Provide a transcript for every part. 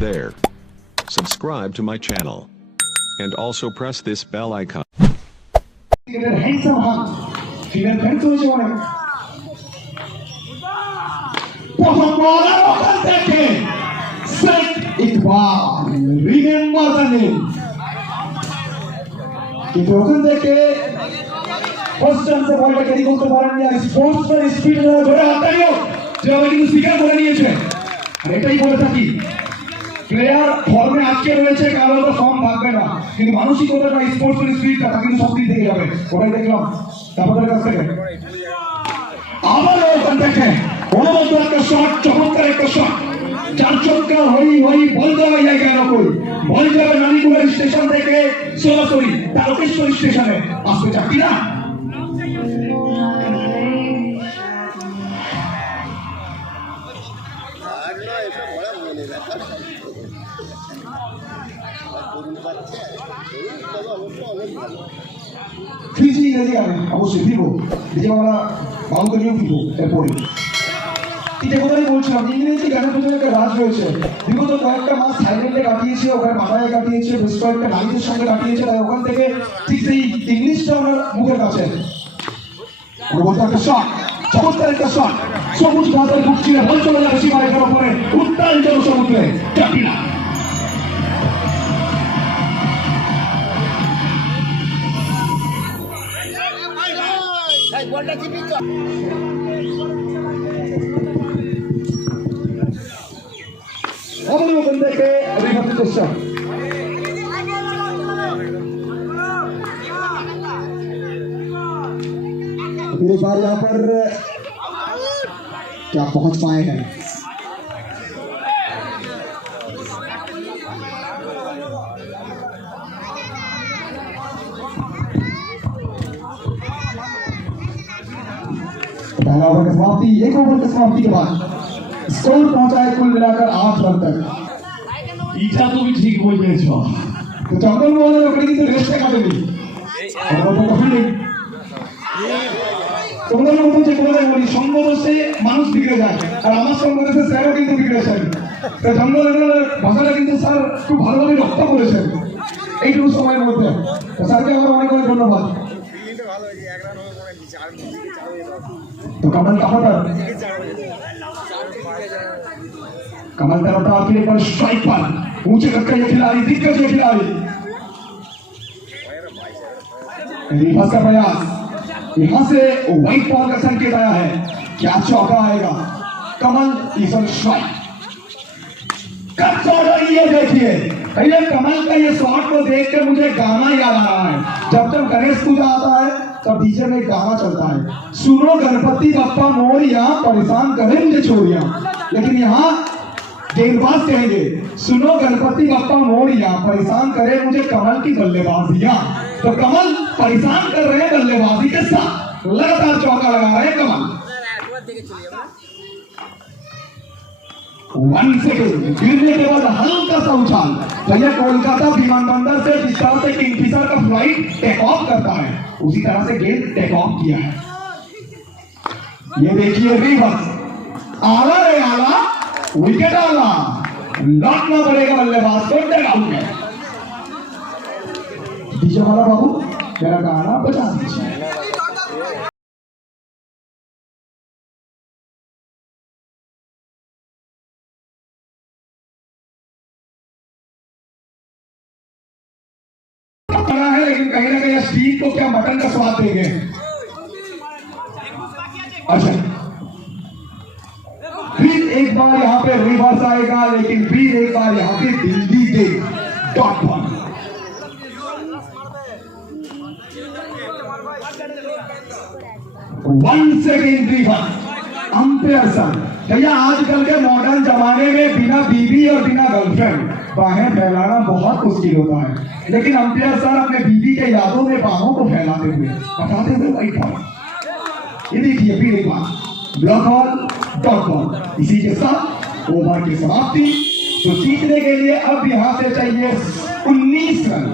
there. Subscribe to my channel. And also press this bell icon. Handsome hunk. Female friends হয়েছে অনেক। প্রথম বলার ওখান থেকে Sheikh Iqbal, remember the name. কিন্তু ওখান থেকে ফার্স্ট চান্সে বলটা ক্যারি করতে পারেননি, আর স্পোর্টসম্যান স্পিড ধরে হাতটা নিয়েও যেভাবে কিন্তু স্বীকার করে নিয়েছে। আর এটাই বলে থাকি, প্লেয়ার ফর্মে আটকে রয়েছে, কারো তো ফর্ম থাকবে না, কিন্তু মানসিকতাটা স্পোর্টসম্যান স্পিরিটটা তা কিন্তু সব দিক থেকে যাবে। ওটাই দেখলাম তারপরের কাছ থেকে আবার ওখান থেকে অনবদ্য একটা শট, চমৎকার একটা শট, চার চমৎকার হই বল দেওয়া যায় কেন কই বল যাবে নানিগুড়ার স্টেশন থেকে সরাসরি তারকেশ্বরী স্টেশনে আসবে চাকরি না। ফিজি ইংরেজি গানে অবশ্যই ফিরবো, বিজয়বাংলা বাবুকে নিয়েও ফিরবো। এরপরে এটা কোথায় বলছিলাম, ইংরেজি গানের প্রতি একটা রাজ রয়েছে। বিগত কয়েকটা মাস থাইল্যান্ডে কাটিয়েছে, ওখানে পাটায় কাটিয়েছে, বেশ কয়েকটা নারীদের সঙ্গে কাটিয়েছে, তাই ওখান থেকে ঠিক সেই ইংলিশটা ওনার মুখের কাছে। বলতে একটা শট, চমৎকার একটা শট, সবুজ ঘাসের বুক ছিঁড়ে বল চলে যাবে সীমারেখার উপরে, উত্তাল জনসমুদ্রে চাপিনা। ওখান থেকে রিভার্সের চেষ্টা, एक बार यहाँ पर क्या पहुंच पाए हैं। पहला ओवर की समाप्ति, एक ओवर की समाप्ति के बाद स्कोर पहुंचा है कुल मिलाकर 8 रन तक। এটা তুমি ঠিক বলেছ। তো জঙ্গল বলে ওখানে কিন্তু রেস্টে কাটেনি। তোমাদের মতো যে বলে বলি, সঙ্গ দোষে মানুষ বিগড়ে যায়, আর আমার সঙ্গ দোষে স্যারও কিন্তু বিগড়েছেন। জঙ্গলের ভাষাটা কিন্তু স্যার খুব ভালোভাবে রক্ষা করেছেন এইটুকু সময়ের মধ্যে। স্যারকে আমার অনেক অনেক ধন্যবাদ। तो कमल तरफदार आखिर पर स्ट्राइक पर ऊंचे कद का ये खिलाड़ी, दिग्गज ये खिलाड़ी, रिवर्स का प्रयास, यहां से व्हाइट बॉल का संकेत आया है, क्या चौका आएगा। कमल इज ऑन स्ट्राइक, कब चौका ये देखिए। ये कमल का ये शॉट को देख कर मुझे गाना याद आ रहा है। जब जब गणेश पूजा आता है तब डीजे में गाना चलता है, सुनो गणपति बप्पा मोरिया परेशान करे मुझे छोरिया। लेकिन यहाँ गेंदबाज कहेंगे, सुनो गणपति बप्पा मोरिया परेशान करे मुझे कमल की बल्लेबाजियां। तो कमल परेशान कर रहे हैं बल्लेबाजी के साथ, लगातार चौका लगा रहे हैं कमल। 1 सेकेंड गिरने के बाद हल्का सा उछाल। भैया कोलकाता विमानबंदर से जिस तरह से किंगफिशर का फ्लाइट टेक ऑफ करता है, उसी तरह से गेंद टेक ऑफ किया है। ये देखिए रिवर्स, आला रे आला, विकेट आला, लौटना पड़ेगा बल्लेबाज को डग आउट में। डीजे वाला बाबू मेरा गाना बजा दीजिए। है, लेकिन कहीं ना कहीं स्टीम को क्या मटन का स्वाद देंगे। अच्छा, फिर एक बार यहाँ पे रिवर्स आएगा, लेकिन फिर एक बार यहाँ पे दिल्ली के dot ball. 1 second reverse, umpire sir. भैया आजकल के मॉडर्न जमाने में बिना बीवी और बिना गर्लफ्रेंड बाहें फैलाना बहुत मुश्किल होता है, लेकिन अंपायर सर अपने बीवी के यादों में बाहों को फैलाते हुए बताते हुए व्हाइट बॉल। ये देखिए फिर एक बार ब्लॉक बॉल, डॉट बॉल। इसी के साथ ओवर की समाप्ति। तो जीतने के लिए अब यहां से चाहिए 19 रन,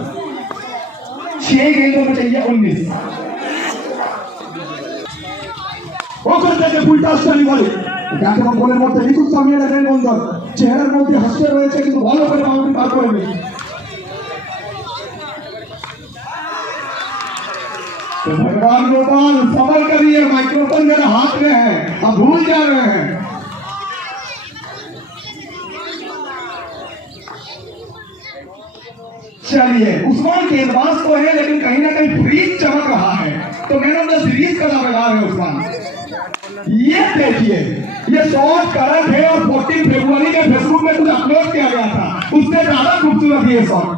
6 गेंदों में चाहिए 19। वो करते थे फुल टॉस वाली बॉल, যাকে বলের মধ্যে নিখুঁত সামিয়ে রাখেন বন্ধন, চেহারার মধ্যে হাসিয়ে রয়েছে কিন্তু ভালো করে বাউন্ডারি পার করেনি। तो भगवान गोपाल सबर करिए, माइक्रोफोन मेरे हाथ में है, आप भूल जा रहे हैं। चलिए, उस्मान गेंदबाज तो है लेकिन कहीं ना कहीं फ्रीज चमक रहा है, तो मैन ऑफ द सीरीज का दावेदार है उस्मान। ये देखिए, ये शॉट करंट है और 14 फरवरी के फेसबुक में कुछ अपलोड किया गया था, उससे ज्यादा खूबसूरत ये शॉट।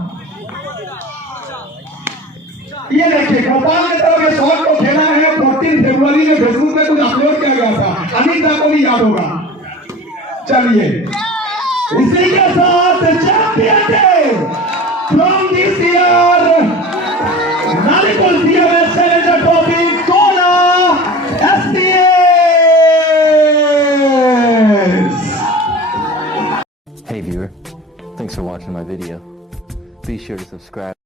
ये देखिए, गोपाल ने तो ये शॉट को खेला है 14 फरवरी में फेसबुक में कुछ अपलोड किया गया था, अनिता को भी याद होगा। चलिए, इसी के साथ champion day from this year नालिकुल CMS Challenger Trophy Kona SDS. Hey viewer, thanks for watching my video. Be sure to subscribe.